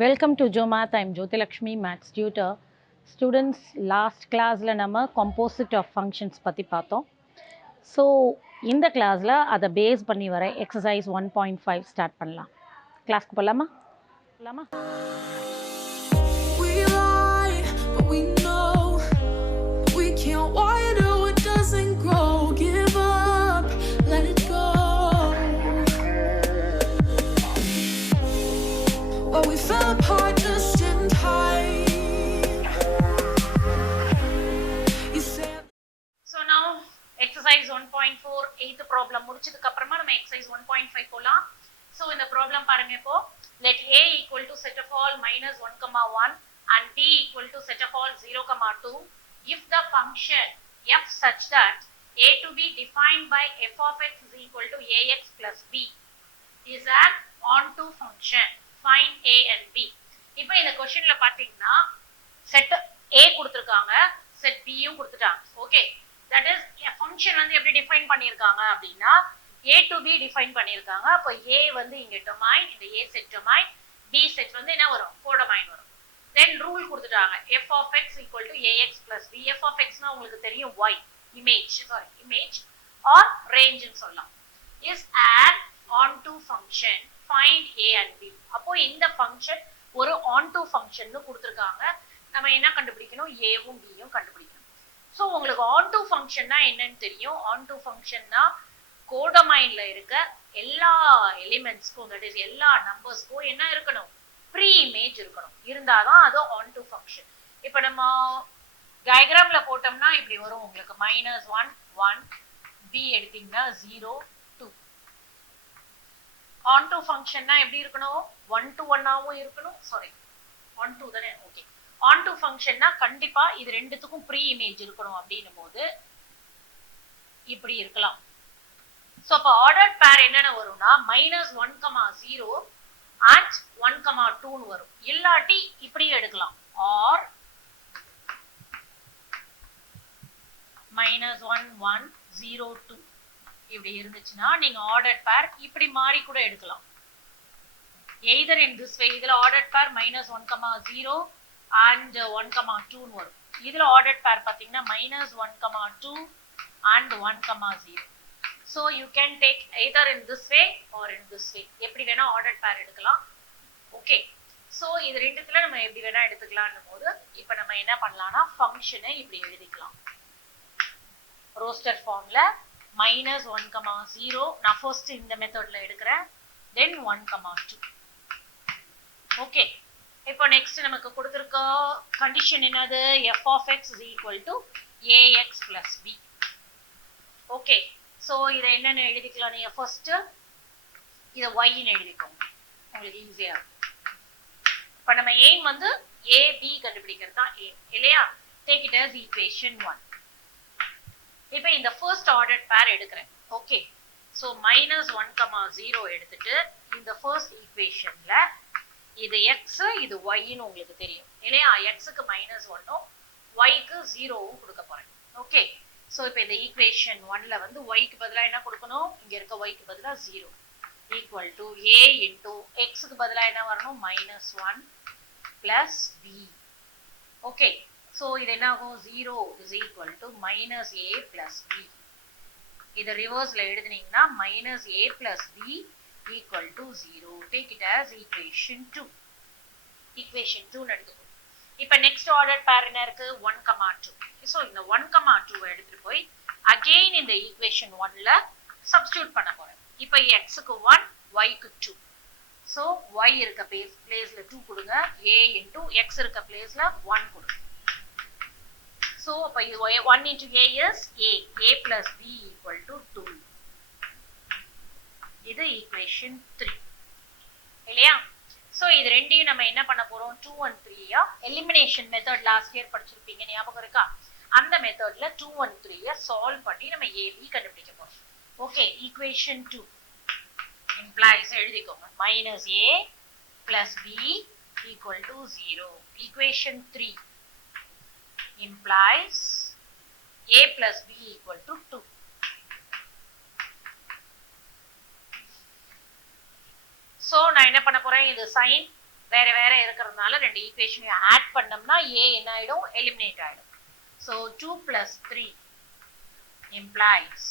Welcome to Jomath. I'm Jyoti Lakshmi, Maths tutor. Students, last class la nama composite of functions பத்தி பார்த்தோம். So இந்த கிளாஸ்ல அதை base பண்ணி வர எக்ஸசைஸ் 1.5 ஸ்டார்ட் பண்ணலாம். கிளாஸ்க்கு போகலாமா? We lie, but we know we can't water what doesn't grow. Give up, let it go. But we fell apart just in time. You said. So now exercise 1.4 eighth problem முடிச்சதுக்கு அப்புறமா நம்ம exercise 1.5 போலாம். So இந்த problem பாருங்க இப்போ let a equal to set of all minus 1, 1 and b equal to set of all 0, 2 if the function f such that a to be defined by f of x is equal to ax plus b is an onto function. Find a and b. இப்போ இந்த கொஸ்டின்ல பாத்தீங்கன்னா set a கொடுத்திருக்காங்க, set b யும் கொடுத்துட்டாங்க. Okay, that is function வந்து எப்படி define பண்ணியிருக்காங்க அப்படின்னா a to b டிஃபைன் பண்ணியிருக்காங்க. அப்போ a வந்து இங்க டொமைன், இந்த a set domain, b set வந்து என்ன வரும், கோடொமைன் வரும். தென் ரூல் கொடுத்துட்டாங்க f of x equal to ax plus b. f of x னா உங்களுக்கு தெரியும் y, image or range ன்னு சொல்லலாம். is an onto function. Find a and b. அப்போ இந்த ஃபங்க்ஷன் ஒரு onto function னு கொடுத்திருக்காங்க. நம்ம என்ன கண்டுபிடிக்கணும், a வும் b யும் கண்டுபிடிக்கணும். சோ உங்களுக்கு onto function னா என்னன்னு தெரியும். onto function னா கோடொமைன்ல இருக்க எல்லா எலிமெண்ட்ஸ்க்கும், தட் இஸ் எல்லா நம்பர்ஸ்க்கும் என்ன இருக்கணும், ப்ரீ இமேஜ் இருக்கணும். இருந்தாதான் அது onto function. இப்போ நம்ம டயக்ராம்ல போட்டோம்னா இப்படி வரும் உங்களுக்கு -1 1 b எடுத்தீங்கன்னா 0 2. onto function னா எப்படி இருக்கணும், 1 to 1 ஆவும் இருக்கணும். சாரி 1 2 தானே. ஓகே, onto function னா கண்டிப்பா இது ரெண்டுத்துக்கும் ப்ரீ இமேஜ் இருக்கணும். அப்படின்னும் போது இப்படி இருக்கலாம். சோ அப்ப ஆர்டர்ட் பேர் என்னென்ன வரும்னா -1, 0 and 1, 2 ன்னு வரும். இல்லாட்டி இப்படி எடுக்கலாம், ஆர் -1 1 0 2 இப்படி இருந்துச்சுன்னா நீங்க ஆர்டர்ட் பேர் இப்படி மாறி கூட எடுக்கலாம். எய்தர் இன் திஸ் வே, இதுல ஆர்டர்ட் பேர் -1, 0 and 1, 2 ன்னு வரும். இதுல ஆர்டர்ட் பேர் பாத்தீங்கன்னா -1, 2 and 1, 0. So you can take either in this way or in this way. எப்படி வேணா ஆர்டர்ட் பேர் எடுக்கலாம். ஓகே, சோ இது ரெண்டுத்துல நம்ம எப்படி வேணா எடுத்துக்கலாம்னும் போது இப்போ நம்ம என்ன பண்ணலாம்னா ஃபங்க்ஷனை இப்படி எழுதிக்கலாம். ரோஸ்டர் ஃபார்ம்ல -1, 0 நான் ஃபர்ஸ்ட் இந்த மெத்தட்ல எடுக்கிறேன், தென் 1, 2. ஓகே, இப்போ நெக்ஸ்ட் நமக்கு கொடுத்திருக்க கண்டிஷன் என்னது, f of x is equal to ax plus b. Okay, so இதை என்னன்னு எழுதிக்கலாம். நீங்க ஃபர்ஸ்ட் இதை y ன்னு எழுதிக்கோங்க, உங்களுக்கு ஈஸியா இருக்கும். இப்ப நம்ம எய்ம் வந்து a b கண்டுபிடிக்கிறது தான் எய்ம் இல்லையா. Take it as equation 1. இப்போ இந்த ஃபர்ஸ்ட் ஆர்டர் பேர் எடுக்கிறேன். ஓகே, சோ -1, 0 எடுத்துட்டு இந்த ஃபர்ஸ்ட் ஈக்குவேஷன்ல இது x இது y ன்னு உங்களுக்கு தெரியும் இல்லையா. x க்கு -1 y க்கு 0 கொடுக்க போறேன். ஓகே, சோ இப்போ இந்த ஈக்குவேஷன் 1ல வந்து y க்கு பதிலா என்ன கொடுக்கணும், இங்க இருக்க y க்கு பதிலா 0 equal to a into x க்கு பதிலா என்ன வரணும், -1 plus b. ஓகே, சோ இது என்ன ஆகும், 0 is equal to -a plus b. இத ரிவர்ஸ்ல எழுதினீங்கன்னா -a plus b equal to 0. Take it as equation 2. equation 2 ன்னு எடுத்துக்கோ. இப்போ நெக்ஸ்ட் ஆர்டர் பேர் என்ன இருக்கு, 1, 2. சோ இந்த 1, 2 எடுத்துட்டு போய் அகைன் இந்த ஈக்குவேஷன் 1ல சப்ஸ்டிட்யூட் பண்ண போறேன். இப்போ x க்கு 1 y க்கு 2. சோ y இருக்க பிளேஸ்ல 2 கொடுங்க, a into x இருக்க பிளேஸ்ல 1 கொடுங்க. சோ அப்ப இது 1 into a is a plus b equal to 2. இது ஈக்குவேஷன் 3 இல்லையா. சோ இது ரெண்டையும் நம்ம என்ன பண்ண போறோம், 2 and 3 elimination method last year படிச்சிருப்பீங்க, ஞாபகம் இருக்கா. அந்த மெத்தட்ல 2 and 3 சால்வ் பண்ணி நம்ம a b கண்டுபிடிக்க போறோம். ஓகே, ஈக்குவேஷன் 2 implies எழுதிக்கோங்க -a plus b equal to 0. equation 3 implies a plus b equal to 2. So நான் என்ன பண்ண போறேன், இது sin வேற வேற இருக்கிறதுனால ரெண்டு ஈக்குவேஷனையும் ஆட் பண்ணோம்னா a என்ன ஆயிடும் எலிமினேட் ஆயிடும். ஸோ 2 + 3 implies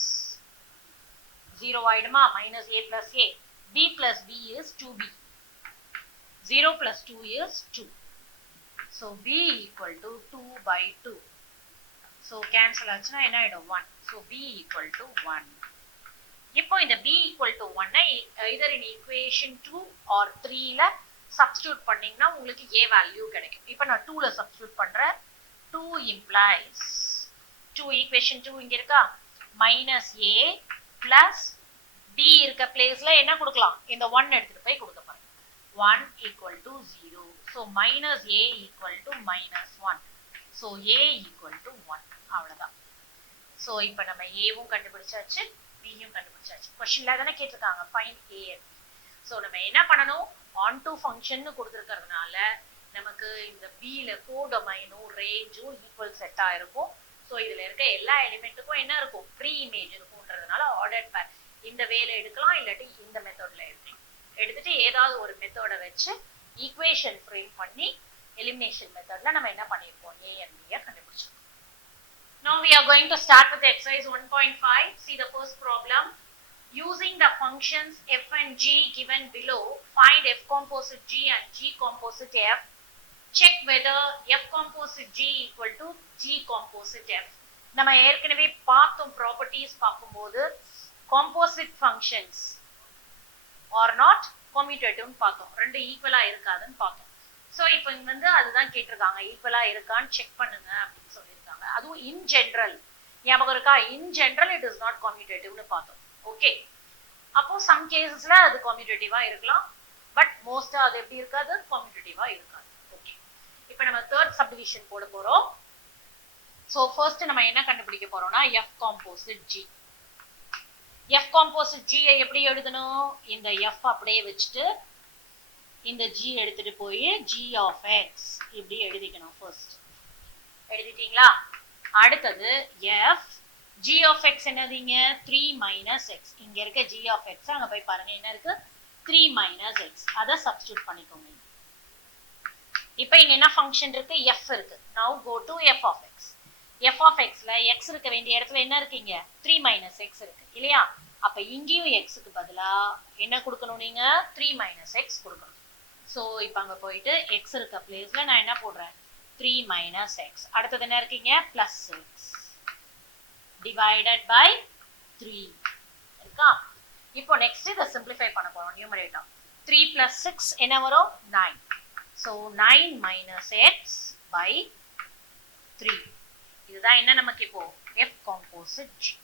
0 ஆயிடுமா minus a plus a. b plus b is 2b. 0 plus 2 is 2. So b equal to 2/2. So cancel ஆச்சுன்னா என்ன ஆயிடும் 1. So b equal to 1. இப்போ இந்த b equal to 1 either in equation 2 or 3ல substitute பண்ணீங்கன்னா உங்களுக்கு a value கிடைக்கும். இப்போ நான் 2ல substitute பண்றேன். 2 implies 2 equation 2 இங்க இருக்கா minus a plus b இருக்க பிளேஸ்ல என்ன கொடுக்கலாம் இந்த 1 எடுத்துட்டு போய் கொடுக்க போறேன். 1 equal to 0. So minus a equal to minus 1. So a equal to 1. அவ்வளவுதான். So இப்போ நம்ம a-வும் கண்டுபிடிச்சாச்சு b-யும் கண்டுபிடிச்சாச்சு. क्वेश्चनல தான கேட்டிருக்காங்க find a and b. So நம்ம என்ன பண்ணனும் onto function னு கொடுத்திருக்கிறதுனால நமக்கு இந்த b-ல கோடொமைனும் ரேஞ்சும் ஈக்குவல் செட்டா இருக்கும். So இதுல இருக்க எல்லா எலிமெண்ட்டுக்கும் என்ன இருக்கும் ப்ரீ இமேஜ் இருக்கும்ன்றதுனால ஆர்டர்ட் பேர் இந்த வேல எடுக்கலாம் இல்லாட்டி இந்த மெத்தட்ல எடுக்கலாம். எடுத்துட்டு ஏதாவது ஒரு மெத்தட வச்சு ஈக்குவேஷன் ஃப்ரேம் பண்ணி எலிமினேஷன் மெத்தட்ல நம்ம என்ன பண்ணிருப்போம் a and b கண்டுபிடிச்சோம். Now we are going to start with exercise 1.5. See the first problem. Using the functions f and g given below, find f composite g and g composite f. Check whether f composite g equal to g composite f. நம்ம ஏற்கனவே பார்த்தோம் properties பார்க்கும்போது composite functions are not commutative பார்த்தோம். ரெண்டு ஈக்குவலா இருக்காதுன்னு பார்த்தோம். So இப்போ இங்க வந்து அதுதான் கேட்டிருக்காங்க ஈக்குவலா இருக்கான்னு செக் பண்ணுங்க அப்படின்னு சொல்லியிருக்காங்க. அதுவும் இன் ஜெனரல் ஞாபகம் இருக்கா in general it is not கம்யூட்டேட்டிவ்னு பார்த்தோம். ஓகே அப்போ சம் கேசஸ்ல அது கம்யூட்டேட்டிவா இருக்கலாம் பட் மோஸ்டா அது எப்படி இருக்காது கம்யூட்டேட்டிவா இருக்காது. ஓகே இப்போ நம்ம தேர்ட் சப்டிவிஷன் போட போறோம். சோ ஃபர்ஸ்ட் நம்ம என்ன கண்டுபிடிக்க போறோம்னா f composite g. f composite g எப்படி எழுதணும் இந்த f அப்படியே வச்சிட்டு இந்த g எடுத்துட்டு போய் g of x இப்படி எழுதிக்கணும். ஃபர்ஸ்ட் எழுதிட்டீங்களா அடுத்தது f g of x என்னதுங்க 3 minus x. இங்க இருக்க g of x அங்க போய் பாருங்க என்ன இருக்கு 3 minus x. அத சப்ஸ்டிட்யூட் பண்ணிக்கோங்க. இப்போ இங்க என்ன ஃபங்க்ஷன் இருக்கு f இருக்கு. Now go to f of x. f of x ல x இருக்க வேண்டிய இடத்துல என்ன இருக்குங்க 3 minus x இருக்கு இல்லையா அப்ப இங்கேயும் x க்கு பதிலா என்ன கொடுக்கணும் நீங்க 3 minus x கொடுக்கணும். சோ இப்போ அங்க போயிட்டு x இருக்க பிளேஸ்ல நான் என்ன போடுறேன் 3 minus x. அடுத்தது என்ன இருக்கீங்க plus 6 divided by 3 இருக்கா. இப்போ நெக்ஸ்ட் இத சிம்பிளிஃபை பண்ண போறோம் நியூமரேட்டர் 3 plus 6 என்ன வரும் 9. So 9 minus x by 3. இதுதான் என்ன நமக்கு இப்போ f composite g.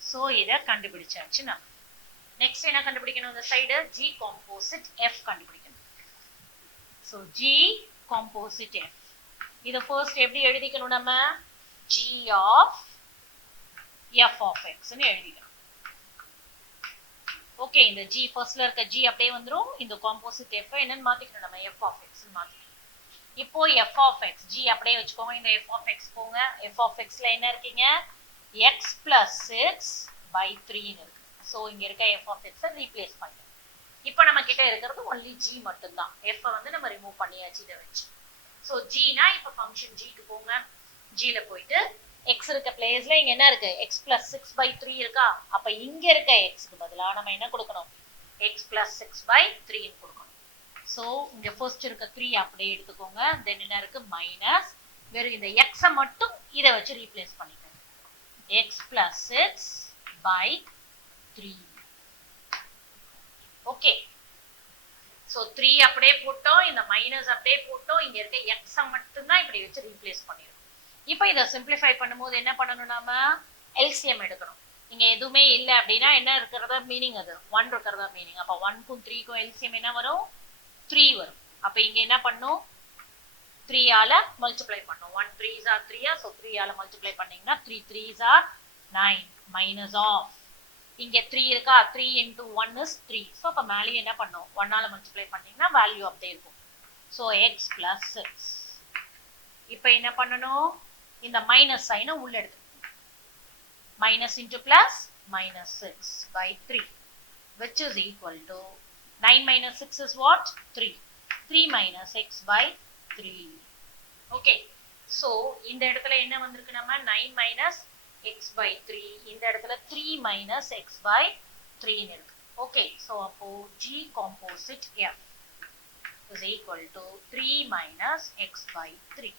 சோ இத கண்டுபிடிச்சாச்சு நம்ம. நெக்ஸ்ட் என்ன கண்டுபிடிக்கணும் இந்த சைடு g composite f கண்டுபிடிக்கணும். So g composite f. இத ஃபர்ஸ்ட் எப்படி எழுதிக்கணும் நம்ம g of f of x னு எழுதிக்கணும். ஓகே இந்த g ஃபர்ஸ்ட்ல இருக்க g அப்படியே வந்துரும். இந்த composite f என்னன்னு மாத்திக்கணும் நம்ம f of x னு மாத்திக்கணும். இப்போ f of x g அப்படியே வெச்சுக்கோங்க. இந்த f of x போங்க. f of x ல என்ன இருக்கீங்க x plus 6 by 3 னு இருக்கு. சோ இங்க இருக்க f of x ரீப்ளேஸ் பண்ணிட்டோம். இப்போ நம்ம கிட்ட இருக்கிறது only g மட்டும் தான். f வந்து நம்ம ரிமூவ் பண்ணியாச்சு இத வெச்சு. சோ g னா இப்போ ஃபங்க்ஷன் g க்கு போங்க. g ல போயிட்டு x இருக்க பிளேஸ்ல இங்க என்ன இருக்கு x plus 6 by 3 இருக்கா அப்ப இங்க இருக்க x க்கு பதிலா நம்ம என்ன கொடுக்கணும் x plus 6 by 3 னு கொடுக்கணும். சோ இங்க ஃபர்ஸ்ட் இருக்க 3 அப்படியே எடுத்துக்கோங்க. தென் என்ன இருக்கு மைனஸ் வெறும் இந்த x மட்டும் இத வச்சு ரீப்ளேஸ் பண்ணிக்கோங்க. x plus 6 by 3. Okay so 3 அப்படியே போட்டோம் இந்த மைனஸ் அப்படியே போட்டோம் இங்க இருக்க x மட்டும் தான் இப்படி வச்சு ரீப்ளேஸ் பண்ணிரோம். இப்போ இத சிம்பிளிஃபை பண்ணும்போது என்ன பண்ணனும் நாம LCM எடுக்கணும். இங்க எதுவுமே இல்ல அப்படினா என்ன இருக்குறதா மீனிங் அது 1 இருக்குறதா மீனிங். அப்ப 1 க்கும் 3 க்கும் LCM என்ன வரும் 3 வரும். அப்ப இங்க என்ன பண்ணனும் 3 ஆல மல்டிப்ளை பண்ணனும். 1 3s are 3 so 3 ஆல மல்டிப்ளை பண்ணீங்கன்னா 3 3s are 9 minus of இங்க 3 இருக்கா 3 into 1 is 3. சோ அப்ப மேலே என்ன பண்ணனும் 1 ஆல மல்டிப்ளை பண்ணீங்கன்னா வேல்யூ அப்படியே இருக்கும். So x plus 6. இப்போ என்ன பண்ணனும் இந்த மைனஸ் சைனை உள்ள எடுத்துக்கணும். minus into plus minus 6 by 3 which is equal to 9 minus 6 is what 3. 3 minus x by 3. Okay. So, இந்த இடத்துல என்ன வந்திருக்கு நம்ம 9 minus x by 3. இந்த இடத்துல 3 minus x by 3 இருக்கு. Okay. So, அப்போ G composite F is equal to 3 minus x by 3.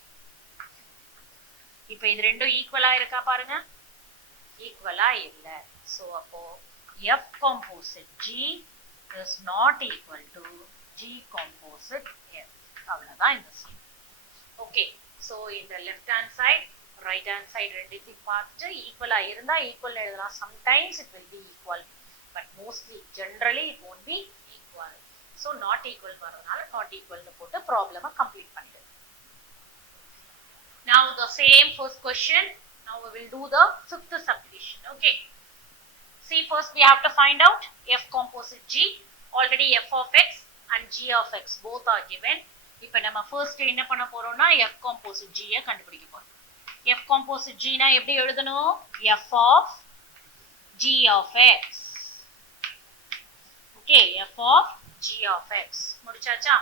இப்போ இது ரெண்டும் ஈக்குவலா இருக்கா பாருங்க. ஈக்குவலா இல்ல. So, அப்போ F composite G is not equal to G composite F. அவ்வளவுதான் இந்த சைடு. Okay. So, இந்த left hand side, right hand side ரெண்டுத்தையும் பார்த்துட்டு ஈக்குவலா இருந்தா ஈக்குவல் எழுதலாம். Sometimes it will be equal, but mostly, generally it won't be equal. So, not equal வரதுனால not equal னு போட்டு problem complete பண்ணிடுங்க. Now, the same first question. Now, we will do the fifth subdivision. Okay. See, first we have to find out F composite G. Already F of x and G of x both are given. இப்போ நம்ம first என்ன பண்ண போறோம்னா F composite G கண்டுபிடிக்க போறோம். F composite G னா எப்படி எழுதணும்? F of G of x. Okay, F of G of x. முடிச்சாச்சா?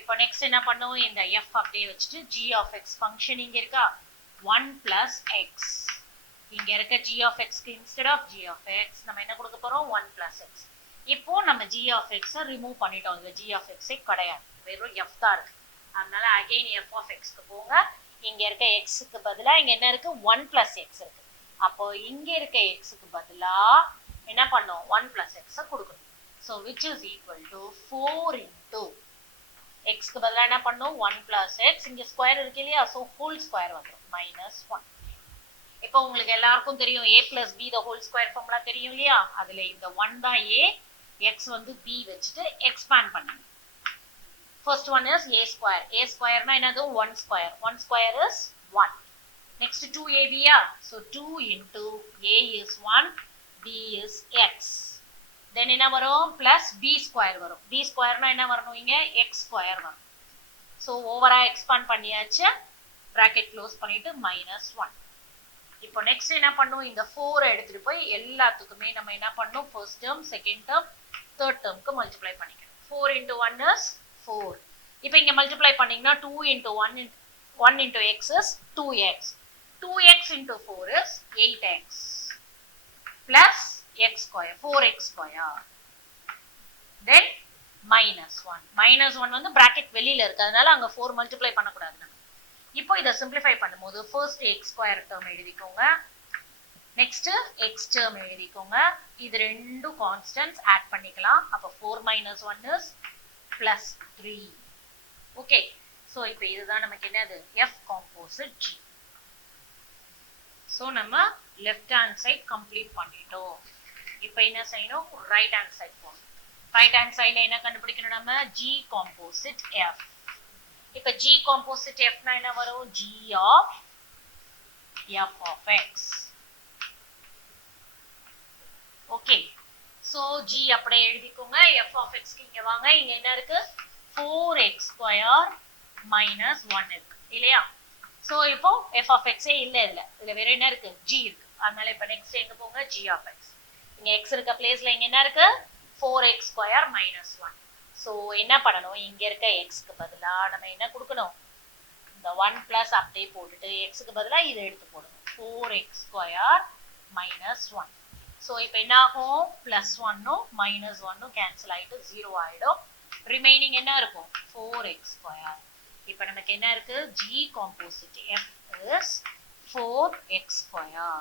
இப்போ next என்ன பண்ணும்? இந்த F அப்படியே வச்சுட்டு G of x function இங்க இருக்கா? 1 plus x. இங்க இருக்க G of x க்கு instead of G of x நம்ம என்ன கொடுக்க போறோம்? 1 plus x. இப்போ நம்ம G of x ரிமூவ் பண்ணிட்டோம். இந்த G of x கிடையாது. வெறும் f தான் இருக்கு. அதனால again f of x க்கு போங்க. இங்க இருக்க x க்கு பதிலா இங்க என்ன இருக்கு? 1 plus x இருக்கு. அப்போ இங்க இருக்க x க்கு பதிலா என்ன பண்ணோம்? 1 plus x கொடுக்கணும். So which is equal to 4 into x க்கு பதிலா என்ன பண்ணோம்? 1 plus x. இங்க ஸ்கொயர் இருக்கு இல்லையா? So whole square வந்துரும். minus 1. இப்போ உங்களுக்கு எல்லாருக்கும் தெரியும் a plus b the whole square formula தெரியும் இல்லையா? அதுல இந்த 1 தான் a, x வந்து b வச்சுட்டு expand பண்ணுங்க. First one is a square. A square na enadhu 1 square. 1 square is 1. Next 2ab ya. So 2 into a is 1, b is x. Then enna varum? Plus b square varum. b square na enna varanum inga? X square varum. So over expand பண்ணியாச்சு. Bracket close பண்ணிட்டு minus 1. இப்போ next என்ன பண்ணும்? இந்த 4 எடுத்துட்டு போய் எல்லாத்துக்குமே நம்ம என்ன பண்ணோம்? First term, second term, third term க்கு multiply பண்ணிக்கணும். 4 into 1 is 4. இப்போ இங்க multiply பண்ணீங்கன்னா 2 into 1 into x is 2x. 2x into 4 is 8x plus x square, 4x square. Then minus 1. Minus 1 வந்து bracket வெளியில இருக்கு. அதனால அங்க 4 multiply பண்ணக்கூடாது. இப்போ இதை simplify பண்ணும்போது first x square term எழுதிக்கோங்க. Next x term எழுதிக்கோங்க. இது ரெண்டும் constants add பண்ணிக்கலாம். அப்போ 4 minus 1 is plus 3. Okay. So இப்போ இதுதான் நமக்கு என்னது? F composite G. So நம்ம left hand side complete பண்ணிட்டோம். இப்போ என்ன செய்யணும்? right hand side போகணும். right hand sideல என்ன கண்டுபிடிக்கணும் நம்ம? G composite F. இப்போ G composite F னா என்ன வரும்? G of F of x. Okay. So G அப்படியே எழுதிக்கோங்க. F of x க்கு இங்க வாங்க. இங்க என்ன இருக்கு? 4x square minus 1 இருக்கு இல்லையா? So இப்போ f of x இல்ல இதுல வேற என்ன இருக்கு? G இருக்கு. அதனால இப்போ next எங்க போங்க? G of x. இங்க x இருக்க பிளேஸ்ல இங்க என்ன இருக்கு? 4x square minus 1. So என்ன பண்ணணும்? இங்க இருக்க x க்கு பதிலா நம்ம என்ன கொடுக்கணும்? இந்த 1 plus அப்படியே போட்டுட்டு x க்கு பதிலா இதை எடுத்து போடணும். 4x square minus 1. So இப்போ என்ன ஆகும்? plus 1 minus 1 cancel ஆயிட்டு 0 ஆயிடும். Remaining என்ன இருக்கும்? 4x square. இப்போ நமக்கு என்ன இருக்கு? G composite F is 4x square.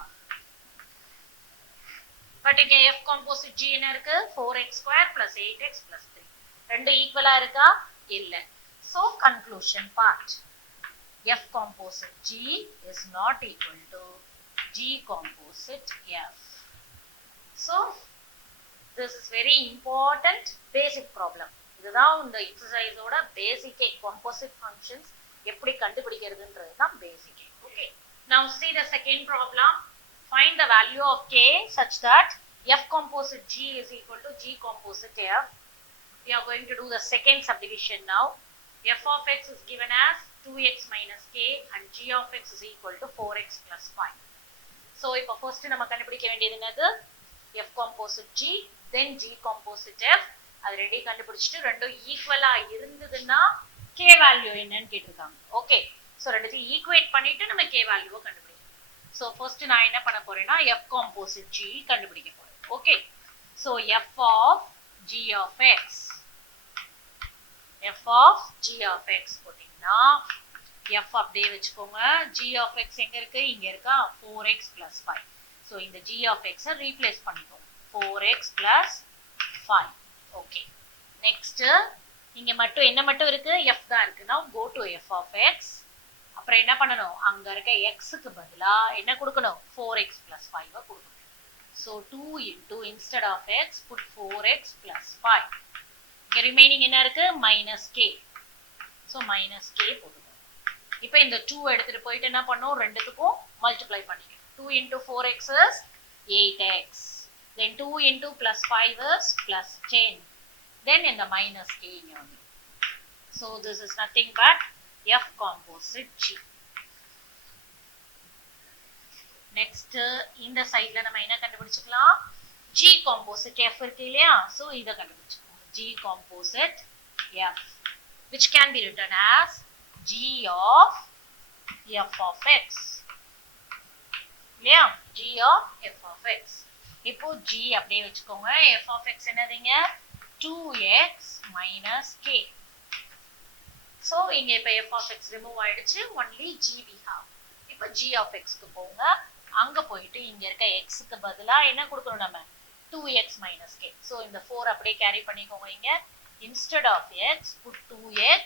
But இங்க F composite G என்ன இருக்கு? 4x square plus 8x plus 3. ரெண்டு ஈக்குவலா இருக்கா? இல்ல. So conclusion part. F composite G is not equal to G composite F. So this is very important basic problem. இதுதான் இந்த எக்ஸசைஸோட பேசிக்கே. composite functions எப்படி கண்டுபிடிக்கிறதுன்றது தான் பேசிக்கே. Okay. Now see the second problem. Find the value of k such that F composite G is equal to G composite F. We are going to do the second subdivision now. F of x is given as 2x minus k and G of x is equal to 4x plus 5. So இப்போ first நம்ம கண்டுபிடிக்க வேண்டியது என்னது? F composite G, then G composite F, அது ரெண்டையும் கண்டுபிடிச்சிட்டு ரெண்டும் ஈக்குவலா இருந்ததுன்னா கே வேல்யூ என்னன்னு கேட்டிருக்காங்க. ஓகே, ஸோ ரெண்டுத்தையும் ஈக்குவேட் பண்ணிட்டு நம்ம கே வேல்யூவை கண்டுபிடிக்கணும். ஸோ ஃபர்ஸ்ட் நான் என்ன பண்ண போறேன்னா எஃப் காம்போசிட் ஜி கண்டுபிடிக்க போறேன். Okay, so f of g of x, f of g of x போட்டீங்கன்னா எஃப் அப்படியே வச்சுக்கோங்க. ஜி ஆஃப் எக்ஸ் எங்க இருக்கு? இங்க இருக்கா? 4x plus 5. ஸோ இந்த ஜி ஆஃப் எக்ஸ் ரீப்ளேஸ் பண்ணிக்கோங்க. 4x plus 5. ஓகே, நெக்ஸ்ட் இங்க மட்டும் என்ன மட்டும் இருக்கு? எஃப் தான் இருக்கு. now go to f of x. அப்புறம் என்ன பண்ணணும்? அங்க இருக்க எக்ஸுக்கு பதிலா என்ன கொடுக்கணும்? 4x plus 5 கொடுக்கணும். so 2 into instead of x put 4x plus 5. இங்க ரிமைனிங் என்ன இருக்கு? minus k. so minus k போடுங்க. இப்போ இந்த 2 எடுத்துட்டு போயிட்டு என்ன பண்ணோம்? ரெண்டுத்துக்கும் மல்டிப்ளை பண்ணிக்கணும். 2 into 4x is 8x. then 2 into plus 5 is plus 10. then in the minus k இங்க வந்து. so this is nothing but f composite g. next இந்த சைடுல நம்ம என்ன கண்டுபிடிச்சுக்கலாம்? g composite f இருக்கு இல்லையா? so இத கண்டுபிடிச்சுக்கலாம். g composite f which can be written as g of f of x. இல்லையா? g of f of x. இப்போ g அப்படியே வச்சுக்கோங்க. f of x என்னதுங்க? 2x minus k. so இங்க இப்ப f of x remove ஆயிடுச்சு. only g we have. இப்போ g of x க்கு போங்க. அங்க போயிட்டு இங்க இருக்க x க்கு பதிலா என்ன கொடுக்கணும் நம்ம? 2x minus k. so இந்த 4 அப்படியே கேரி பண்ணிக்கோங்க. இங்க instead of x put 2x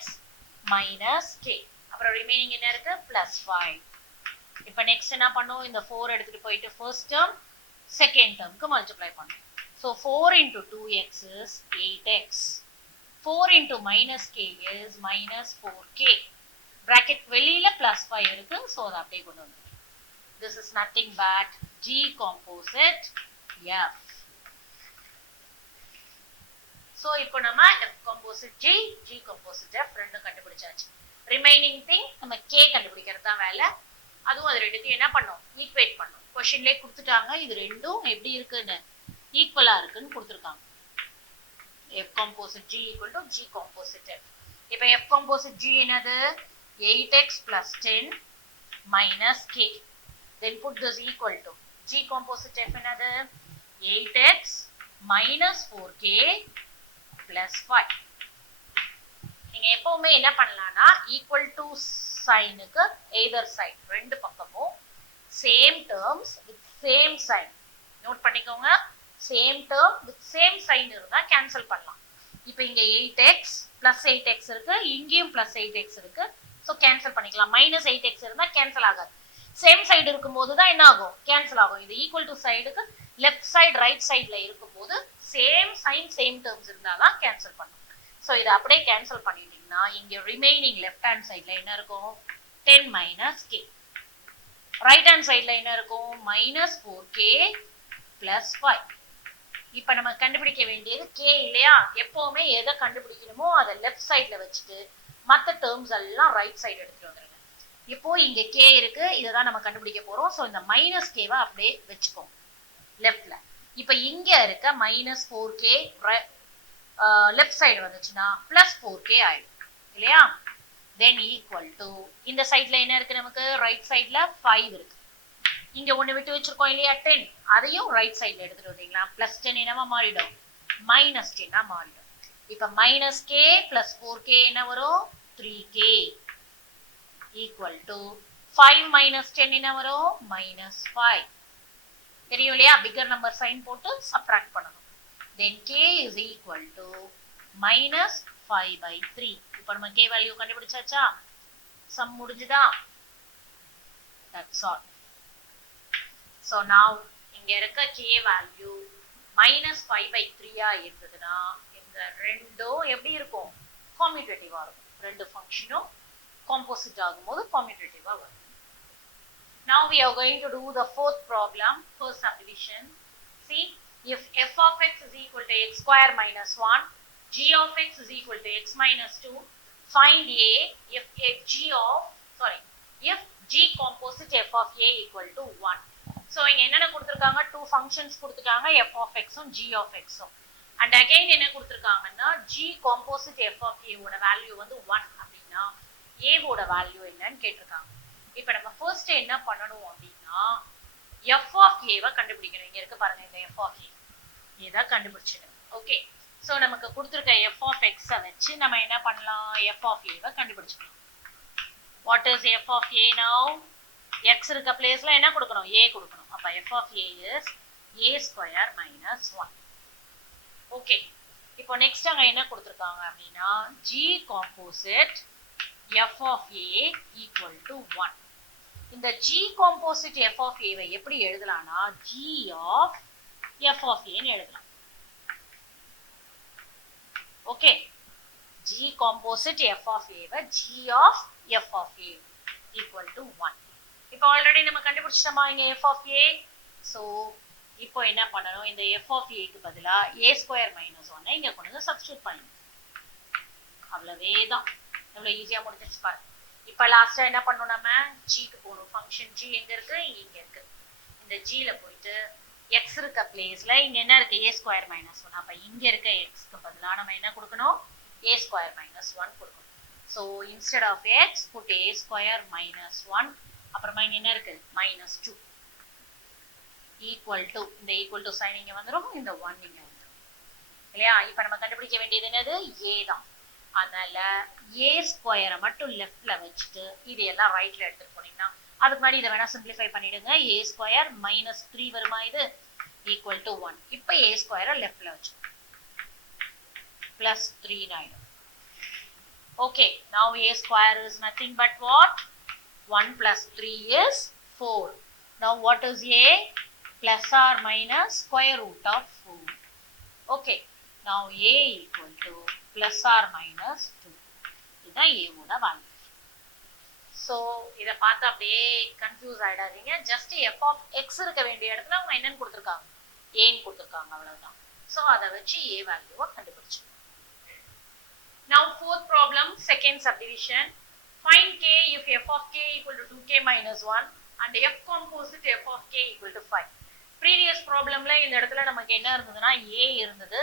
minus k. அப்புறம் ரிமைனிங் என்ன இருக்கு? plus 5. இப்போ நெக்ஸ்ட் என்ன பண்ணும்? இந்த 4 எடுத்துட்டு போயிட்டு ஃபர்ஸ்ட் டேர்ம் செகண்ட் டேர்ம்க்கு மல்டிப்ளை பண்ணும். so 4 into 2x is 8x. 4 into minus k is minus 4k. bracket வெளியில plus 5 இருக்கு. so அதை அப்படியே கொண்டு வந்து. this is nothing but g composite f. so இப்போ நம்ம f composite g, g composite f ரெண்டும் கண்டுபிடிச்சாச்சு. ரிமைனிங் திங் நம்ம k கண்டுபிடிக்கிறது தான் வேலை. அதுவும் அது ரெண்டுத்தையும் என்ன பண்ணோம்? ஈக்குவேட் பண்ணோம். क्वेश्चनலயே கொடுத்துட்டாங்க. இது ரெண்டும் எப்படி இருக்குன்னு? ஈக்குவலா இருக்குன்னு கொடுத்திருக்காங்க. f composite g equal to g composite f. இப்போ f composite g என்னது? 8x plus 10 minus k. then put this equal to g composite f என்னது? 8x minus 4k plus 5. நீங்க எப்பவுமே என்ன பண்ணலாம்னா ஈக்குவல் டு சைனுக்கு எய்தர் சைடு ரெண்டு பக்கமும் same terms with same sign நோட் பண்ணிக்கோங்க. Same term with same sign இருந்தா கேன்சல் பண்ணலாம். இப்போ இங்க 8x plus 8x இருக்கு, இங்கேயும் plus 8x இருக்கு. ஸோ கேன்சல் பண்ணிக்கலாம். மைனஸ் 8x இருந்தா கேன்சல் ஆகாது. சேம் சைடு இருக்கும்போது தான் என்ன ஆகும்? கேன்சல் ஆகும். இது ஈக்குவல் டு சைடுக்கு லெஃப்ட் சைடு ரைட் சைடுல இருக்கும்போது சேம் சைன் சேம் டேர்ம்ஸ் இருந்தாதான் கேன்சல் பண்ணும். ஸோ இதை அப்படியே கேன்சல் பண்ணிட்டீங்கன்னா இங்க ரிமைனிங் லெஃப்ட் ஹேண்ட் சைட்ல என்ன இருக்கும்? 10 minus k. ரைட் ஹேண்ட் சைட்ல என்ன இருக்கும்? minus 4k plus 5. இப்போ நம்ம கண்டுபிடிக்க வேண்டியது k இல்லையா? எப்பவுமே எதை கண்டுபிடிக்கணுமோ அதை லெஃப்ட் சைட்ல வச்சுட்டு மற்ற டேர்ம்ஸ் எல்லாம் ரைட் சைடு எடுத்துட்டு வந்துருங்க. இப்போ இங்க k இருக்கு, இதை தான் நம்ம கண்டுபிடிக்க போறோம். ஸோ இந்த மைனஸ் கேவை அப்படியே வச்சுக்கோங்க லெஃப்ட்ல. இப்போ இங்க இருக்க minus 4k லெஃப்ட் சைடு வந்துச்சுன்னா plus 4k ஆயிடும் இல்லையா? then equal to இந்த சைட்ல என்ன இருக்கு? நமக்கு ரைட் சைட்ல 5 இருக்கு. இங்க ஒண்ணு விட்டு வச்சிருக்கோம் இல்லையா? 10. அதையும் ரைட் சைட்ல எடுத்துட்டு வந்தீங்களா plus 10 என்னவா மாறிடும்? minus 10 மாறிடும். இப்ப minus k plus 4k என்ன வரும்? 3k equal to 5 minus 10 என்ன வரும்? minus 5. தெரியும் இல்லையா? பிகர் நம்பர் சைன் போட்டு சப்ட்ராக்ட் பண்ணணும். then k is equal to minus 5/3. இப்போ நம்ம k வேல்யூ கண்டுபிடிச்சாச்சா? சம் முடிஞ்சுதா? that's all. so now இங்க இருக்க k வேல்யூ minus 5/3 இருந்ததுன்னா இந்த ரெண்டும் எப்படி இருக்கும்? commutative இருக்கும். ரெண்டு ஃபங்க்ஷனும் composite ஆகும்போது commutative வரும். now we are going to do the fourth problem, first subdivision. see, if f of x is equal to x square minus 1, g of x is equal to x minus 2, find a if g composite f of a equal to 1. so இங்க என்னென்ன கொடுத்திருக்காங்க? two functions கொடுத்துட்டாங்க, f of x um g of x um. And again என்ன கொடுத்துருக்காங்கன்னா g composite f of a ஓட value வந்து 1 அப்படின்னா a ஓட வேல்யூ என்னன்னு கேட்டிருக்காங்க. இப்போ நம்ம ஃபர்ஸ்ட் என்ன பண்ணணும் அப்படின்னா f of a வை கண்டுபிடிக்கணும். இங்க இருக்கு பாருங்க இந்த f of a இதை கண்டுபிடிச்சிடும். ஓகே, ஸோ நமக்கு கொடுத்துருக்க f of x வச்சு நம்ம என்ன பண்ணலாம், f of a வை கண்டுபிடிச்சிக்கலாம். What is f of a now? x இருக்க பிளேஸ்ல என்ன கொடுக்கணும், a கொடுக்கணும். அப்ப f of a is a square minus 1. Okay, இப்போ நெக்ஸ்ட் அங்க என்ன கொடுத்துருக்காங்க அப்படின்னா g composite f of a equal to 1. இந்த g composite f of a வை எப்படி எழுதலாம்னா g of f of a ன்னு எழுதலாம். Okay, g composite f of a வை g of f of a equal to 1. இப்போ ஆல்ரெடி நம்ம கண்டுபிடிச்சிட்டோமா இங்க f of a. So இப்போ என்ன பண்ணணும், இந்த f of a க்கு பதிலா a square minus 1 இங்க கொண்டு வந்து சப்ஸ்டிட்யூட் பண்ணணும். அவ்வளவேதான், எவ்வளவு ஈஸியா முடிஞ்சிச்சு பாருங்க. இப்போ லாஸ்டா என்ன பண்ணணும், நம்ம g க்கு போகணும். ஃபங்க்ஷன் g எங்க இருக்கு, இங்க இருக்கு. இந்த g ல போயிட்டு x இருக்க பிளேஸ்ல இங்க என்ன இருக்கு, a square minus 1. அப்ப இங்க இருக்க x க்கு பதிலா நம்ம என்ன கொடுக்கணும், a square minus 1 கொடுக்கணும். So instead of x put a square minus 1. அப்புறமா இங்க என்ன இருக்கு, minus 2 equal to, இந்த equal to sign இங்க வந்துரும், இந்த 1 இங்க வந்துரும் இல்லையா. இப்ப நம்ம கண்டுபிடிக்க வேண்டியது என்னது, a தான். அதனால a ஸ்கொயரை மட்டும் லெஃப்ட்ல வச்சுட்டு இது எல்லாம் ரைட்ல எடுத்துட்டு போனீங்கன்னா, அதுக்கு முன்னாடி இதை வேணா சிம்பிளிஃபை பண்ணிடுங்க. a ஸ்கொயர் minus 3 வருமா, இது equal to 1. இப்ப a ஸ்கொயரை லெஃப்ட்ல வச்சு plus 3 ஆயிடும். Okay, now a square is nothing but what, 1 plus 3 is 4. Now what is a, plus or minus square root of 4. Okay, now a equal to plus or minus 2. இதுதான் a ஓட value. So இதை பார்த்து அப்படியே confuse ஆயிடாதீங்க. Just f of x இருக்க வேண்டிய இடத்துல அவங்க என்னன்னு கொடுத்துருக்காங்க, ஏன்னு கொடுத்துருக்காங்க, அவ்வளவுதான். ஸோ அதை வச்சு a வேல்யூவை கண்டுபிடிச்சு. Now fourth problem, second subdivision. Find k if f of k equal to 2k minus 1 and f composite f of k equal to 5. Previous problemல இந்த இடத்துல நமக்கு என்ன இருந்ததுன்னா a இருந்தது.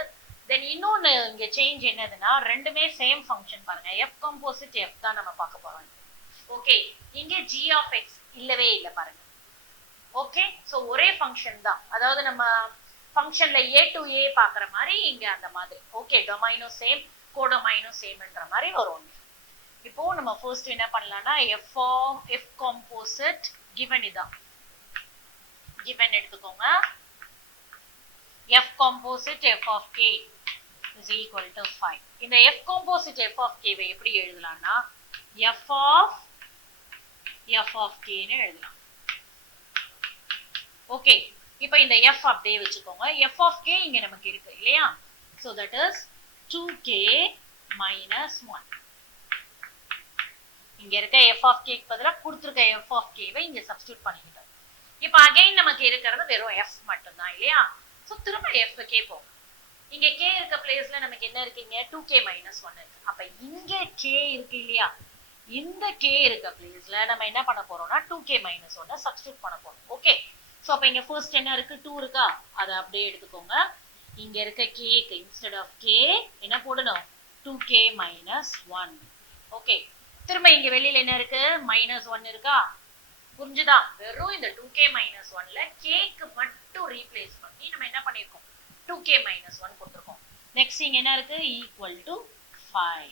Then இன்னொன்னு இங்க சேஞ்ச் என்னதுன்னா ரெண்டுமே சேம் ஃபங்க்ஷன் பாருங்க. f composite f தான் நம்ம பார்க்க போறோம். ஓகே, இங்க g of x இல்லவே இல்ல பாருங்க. ஓகே, சோ ஒரே ஃபங்க்ஷன் தான். அதாவது நம்ம ஃபங்க்ஷன்ல a to a பார்க்குற மாதிரி இங்க அந்த மாதிரி. ஓகே, டொமைனும் சேம், கோடொமைனும் சேம்ன்ற மாதிரி வரும். இப்போ நம்ம ஃபர்ஸ்ட் என்ன பண்ணலாம்னா f composite given இதான். given எடுத்துக்கோங்க. f composite f of k is equal to 5. இந்த f composite f of k வை எப்படி எழுதலாம்னா f of k ன்னு எழுதலாம். ஓகே, இப்போ இந்த f அப்படியே வச்சுக்கோங்க. f of k இங்க நமக்கு இருக்கு இல்லையா. So that is 2k minus 1. இங்க இருக்க f of k க்கு பதிலா கொடுத்திருக்க f of k வை இங்க சப்ஸ்டிட்யூட் பண்ணிக்கிட்டோம். இப்போ அகைன் நமக்கு இருக்கிறது வெறும் f மட்டும் தான் இல்லையா. சோ திரும்ப f k போகும். இங்க k இருக்க பிளேஸ்ல நமக்கு என்ன இருக்குங்க, 2k minus 1 இருக்கு. அப்ப இங்க k இருக்கு இல்லையா, இந்த k இருக்க பிளேஸ்ல நம்ம என்ன பண்ண போறோம்னா 2k minus 1 சப்ஸ்டிட்யூட் பண்ண போறோம். ஓகே, சோ அப்ப இங்க ஃபர்ஸ்ட் என்ன இருக்கு, 2 இருக்கா, அதை அப்படியே எடுத்துக்கோங்க. இங்க இருக்க k க்கு instead of k என்ன போடணும், 2k minus 1. ஓகே, திரும்ப இங்க வெளியில என்ன இருக்கு, -1 இருக்கா, புரிஞ்சுதா. வெறும் இந்த 2k minus 1ல k க்கு மட்டும் ரீப்ளேஸ் பண்ணி நம்ம என்ன பண்ணிருக்கோம், 2k minus 1 கொடுத்திருக்கோம். நெக்ஸ்ட் இங்க என்ன இருக்கு, equal to 5.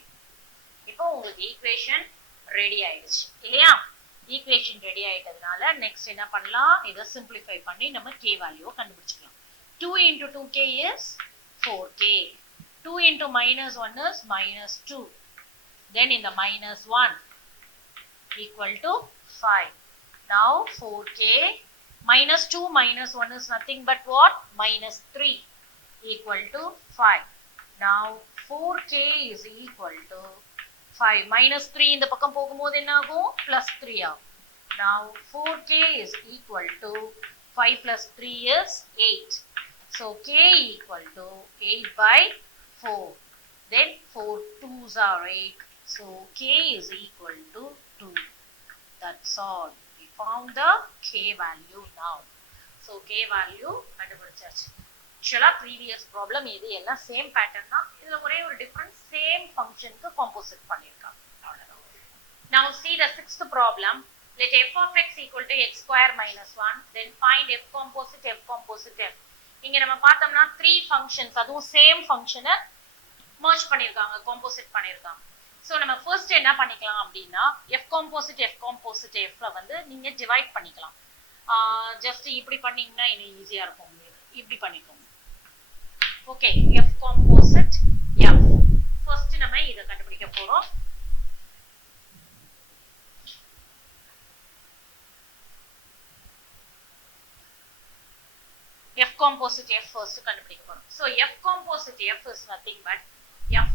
இப்போ உங்களுக்கு ஈக்குவேஷன் ரெடி ஆயிடுச்சு இல்லையா. ஈக்குவேஷன் ரெடி ஆயிட்டதுனால நெக்ஸ்ட் என்ன பண்ணலாம், இதை சிம்பிளிஃபை பண்ணி நம்ம k வேல்யூவை கண்டுபிடிச்சுக்கலாம். 2 into 2k is 4k. 2 into -1 is -2. Then in the -1 equal to 5. Now 4k -2 -1 is nothing but what, -3 equal to 5. Now 4k is equal to 5. -3 இந்த பக்கம் போகும்போது என்ன ஆகும், +3 ஆகும். Now 4k is equal to 5 plus 3 is 8. So k equal to 8 by 4. Then 4 2s are 8. So k is equal to 2. That's all. We found the k value now. So k value கண்டுபிடிச்சாச்சு. ஆக்சுவலா previous problem இது எல்லாம் same pattern தான். இதுல ஒரே ஒரு difference, same ஃபங்க்ஷனுக்கு composite பண்ணிருக்காங்க. அவ்வளவுதான். Now see the sixth problem. Let f of x equal to x square minus 1. Then find f composite f. இங்க நம்ம பார்த்தோம்னா 3 functions, அதுவும் சேம் ஃபங்க்ஷனை merge பண்ணிருக்காங்க, காம்போசிட் பண்ணிருக்காங்க. சோ நம்ம ஃபர்ஸ்ட் என்ன பண்ணிக்கலாம் அப்படின்னா f composite f ல வந்து நீங்க டிவைட் பண்ணிக்கலாம். ஜஸ்ட் இப்படி பண்ணீங்கன்னா இது ஈஸியா இருக்கும் உங்களுக்கு. இப்படி பண்ணிக்கோங்க. Okay, f composite f. First நம்ம இத கண்டுபிடிக்க போறோம். f composite f first கண்டுபிடிக்க போறோம். So f composite f is nothing but f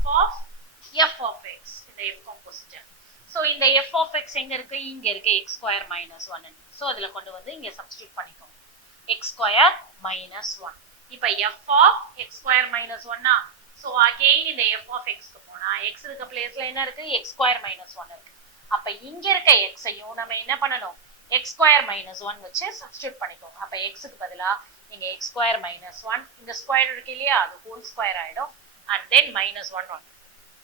of x. இந்த f composite f. So இந்த f of x எங்க இருக்கு? இங்க இருக்கு, x square minus 1. So அதுல கொண்டு வந்து இங்க சப்ஸ்டிட்யூட் பண்ணிக்கோங்க. x square minus 1. இப்ப f of x square minus 1 ah? So again இந்த f of x க்கு போனா x இருக்க பிளேஸ்ல என்ன இருக்கு? x square minus 1 இருக்கு. அப்ப இங்க இருக்க x ஐயும் நம்ம என்ன பண்ணணும்? x square minus 1 வச்சு சப்ஸ்டிட்யூட் பண்ணிக்கோங்க. அப்ப x க்கு பதிலா இங்க x square minus 1, இந்த ஸ்கொயர் இருக்கு இல்லையா, அது ஹோல் ஸ்கொயர் ஆயிடும். and then minus 1.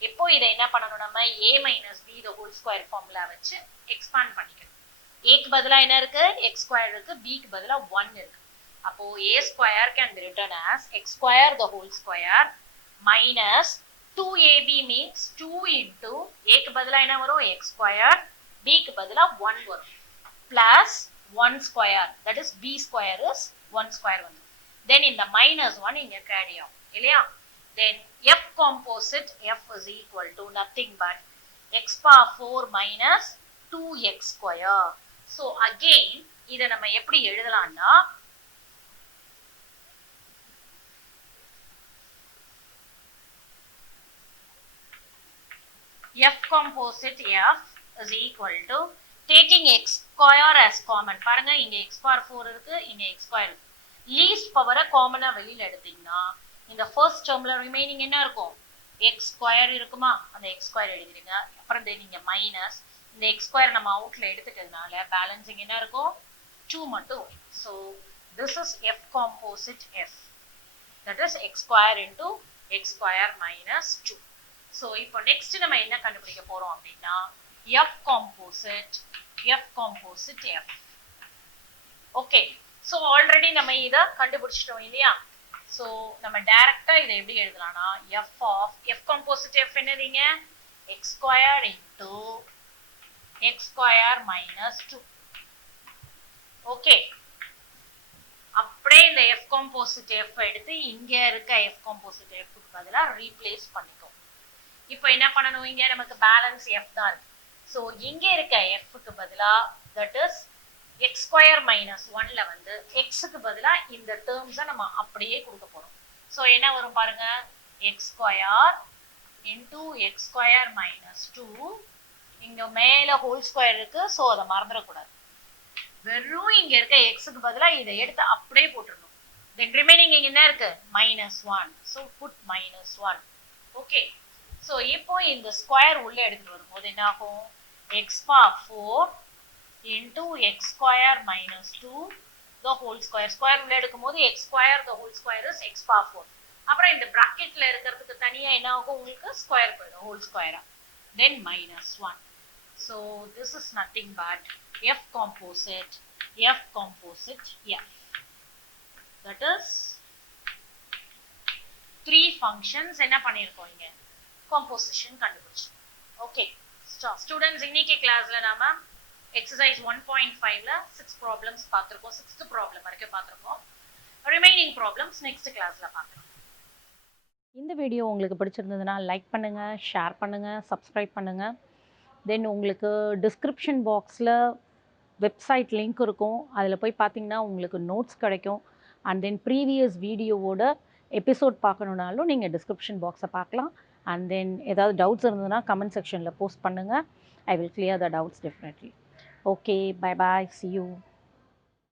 இப்போ இதை என்ன பண்ணணும்? நம்ம a minus b the whole square formula வச்சு எக்ஸ்பாண்ட் பண்ணிக்கணும். a க்கு பதிலா என்ன இருக்கு? x square இருக்கு, b க்கு பதிலா 1 இருக்கு. அப்போ a square can be written as x square the whole square minus 2ab means 2 into a க்கு பதிலா என்ன வரும்? x square, b க்கு பதிலா 1 வரும், plus 1 square, that is b square is 1 square வந்து. then இந்த minus 1 இங்க carry ஆகும் இல்லையா? then f composite f is equal to nothing but x power 4 minus 2x square. so again இத நம்ம எப்படி எழுதலாம்னா f composite f is equal to taking x square as common. பாருங்க இங்க x power 4 இருக்கு, இங்க x square இருக்கு. least power காமனா வெளியில எடுத்தீங்கன்னா இந்த ஃபர்ஸ்ட் டேர்ம்ல ரிமைனிங் என்ன இருக்கும்? x square இருக்குமா? அந்த x square எழுதிடுங்க. அப்புறம் நீங்க மைனஸ் இந்த x square நம்ம அவுட்ல எடுத்துட்டதுனால பேலன்சிங் என்ன இருக்கும்? 2 மட்டும். so this is f composite f, that is x square into x square minus 2. so இப்போ நெக்ஸ்ட் நம்ம என்ன கண்டுபிடிக்க போறோம் அப்படின்னா f composite f. Okay, so already நம்ம இத கண்டுபிடிச்சிட்டோம் இல்லையா? so நம்ம டைரக்டா இத எப்படி எழுதலாம்னா f composite f என்னதுங்க? x square into x square minus 2. Okay, அப்படியே இந்த f composite f எடுத்து இங்க இருக்க f composite f க்கு பதிலா ரீப்ளேஸ் பண்ணிக்கோ. இப்போ என்ன பண்ணணும்? இங்க நமக்கு பேலன்ஸ் f தான் இருக்கு. so இங்க இருக்க f க்கு பதிலா that is x square minus 1 ல வந்து x க்கு பதிலா இந்த டேர்ம்ஸ் நம்ம அப்படியே கொடுக்க போறோம். so என்ன வரும் பாருங்க? x square into x square minus 2. இங்க மேல ஹோல் ஸ்கொயர் இருக்கு, so அத மறந்துட கூடாது. வெறும் இங்க இருக்க x க்கு பதிலா இதை எடுத்து அப்படியே போட்டுறணும். then remaining இங்க என்ன இருக்கு? minus 1. so put minus 1. okay, so இப்போ இந்த ஸ்கொயர் உள்ள எடுத்துட்டு வரும்போது என்ன ஆகும்? x power 4 into x square minus 2 the whole square. Square உள்ள எடுக்கும்போது x square the whole square is x power 4. அப்புறம் இந்த பிராக்கெட்ல இருக்கிறதுக்கு தனியா என்ன ஆகும்? உங்களுக்கு ஸ்கொயர் போயிடும், whole ஸ்கொயரா. then minus 1. so this is nothing but f composite f. that is 3 functions என்ன பண்ணிருக்கோம்? இங்க composition கண்டுபிடிச்சு. ஓகே ஸ்டூடெண்ட்ஸ், இன்னைக்கு கிளாஸ்ல நாம எக்ஸசைஸ் 1.5ல 6 ப்ராப்ளம்ஸ் பார்த்திருக்கோம். 6th ப்ராப்ளம் வரைக்கும் பார்த்திருக்கோம். ரிமைனிங் ப்ராப்ளம்ஸ் நெக்ஸ்ட் கிளாஸ்ல பார்க்கலாம். இந்த வீடியோ உங்களுக்கு பிடிச்சிருந்ததுன்னா லைக் பண்ணுங்கள், ஷேர் பண்ணுங்கள், சப்ஸ்கிரைப் பண்ணுங்கள். தென் உங்களுக்கு டிஸ்கிரிப்ஷன் பாக்ஸில் வெப்சைட் லிங்க் இருக்கும், அதில் போய் பார்த்தீங்கன்னா உங்களுக்கு நோட்ஸ் கிடைக்கும். அண்ட் தென் ப்ரீவியஸ் வீடியோவோட எபிசோட் பார்க்கணுன்னாலும் நீங்கள் டிஸ்கிரிப்ஷன் பாக்ஸை பார்க்கலாம். அண்ட் தென் ஏதாவது டவுட்ஸ் இருந்ததுன்னா கமெண்ட் செக்ஷனில் போஸ்ட் பண்ணுங்கள். I will clear the doubts definitely. Okay, bye bye, see you.